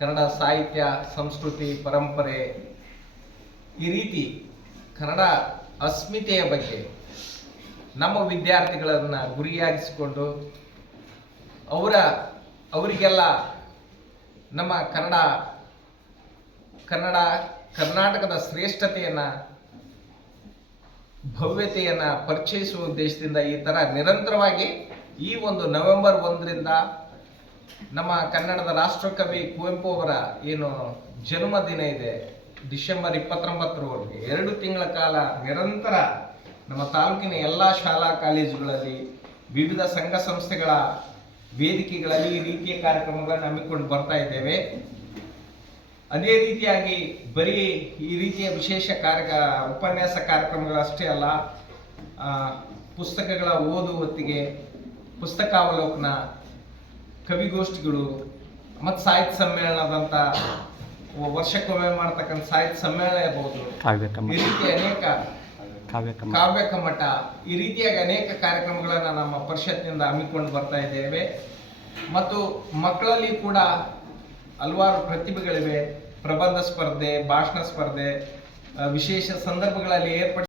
ಕನ್ನಡ ಸಾಹಿತ್ಯ, ಸಂಸ್ಕೃತಿ, ಪರಂಪರೆ, ಈ ರೀತಿ ಕನ್ನಡ ಅಸ್ಮಿತೆಯ ಬಗ್ಗೆ ನಮ್ಮ ವಿದ್ಯಾರ್ಥಿಗಳನ್ನು ಗುರಿಯಾಗಿಸಿಕೊಂಡು ಅವರಿಗೆಲ್ಲ ನಮ್ಮ ಕರ್ನಾಟಕದ ಶ್ರೇಷ್ಠತೆಯನ್ನು, ಭವ್ಯತೆಯನ್ನು ಪರಿಚಯಿಸುವ ಉದ್ದೇಶದಿಂದ ಈ ಥರ ನಿರಂತರವಾಗಿ ಈ ಒಂದು ನವೆಂಬರ್ 1ರಿಂದ ನಮ್ಮ ಕನ್ನಡದ ರಾಷ್ಟ್ರಕವಿ ಕುವೆಂಪು ಅವರ ಏನು ಜನ್ಮದಿನ ಇದೆ, ಡಿಸೆಂಬರ್ 29ರವರೆಗೆ 2 ತಿಂಗಳ ಕಾಲ ನಿರಂತರ ನಮ್ಮ ತಾಲೂಕಿನ ಎಲ್ಲ ಶಾಲಾ ಕಾಲೇಜುಗಳಲ್ಲಿ, ವಿವಿಧ ಸಂಘ ಸಂಸ್ಥೆಗಳ ವೇದಿಕೆಗಳಲ್ಲಿ ಈ ರೀತಿಯ ಕಾರ್ಯಕ್ರಮಗಳನ್ನು ಹಮ್ಮಿಕೊಂಡು ಬರ್ತಾ ಇದ್ದೇವೆ. ಅದೇ ರೀತಿಯಾಗಿ ಬರೀ ಈ ರೀತಿಯ ವಿಶೇಷ ಉಪನ್ಯಾಸ ಕಾರ್ಯಕ್ರಮಗಳಷ್ಟೇ ಅಲ್ಲ, ಪುಸ್ತಕಗಳ ಓದು ಹೊತ್ತಿಗೆ ಪುಸ್ತಕಾವಲೋಕನ, ಕವಿಗೋಷ್ಠಿಗಳು ಮತ್ತು ಸಾಹಿತ್ಯ ಸಮ್ಮೇಳನದಂಥ ವರ್ಷಕ್ಕೊಮ್ಮೆ ಮಾಡ್ತಕ್ಕಂಥ ಸಾಹಿತ್ಯ ಸಮ್ಮೇಳನ ಇರಬಹುದು, ಈ ರೀತಿ ಅನೇಕ ಕಾವ್ಯ ಕಮ್ಮಟ, ಈ ರೀತಿಯಾಗಿ ಅನೇಕ ಕಾರ್ಯಕ್ರಮಗಳನ್ನು ನಮ್ಮ ಪರಿಷತ್ನಿಂದ ಹಮ್ಮಿಕೊಂಡು ಬರ್ತಾ ಇದ್ದೇವೆ. ಮತ್ತು ಮಕ್ಕಳಲ್ಲಿ ಕೂಡ ಹಲವಾರು ಪ್ರತಿಭೆಗಳಿವೆ. ಪ್ರಬಂಧ ಸ್ಪರ್ಧೆ, ಭಾಷಣ ಸ್ಪರ್ಧೆ, ವಿಶೇಷ ಸಂದರ್ಭಗಳಲ್ಲಿ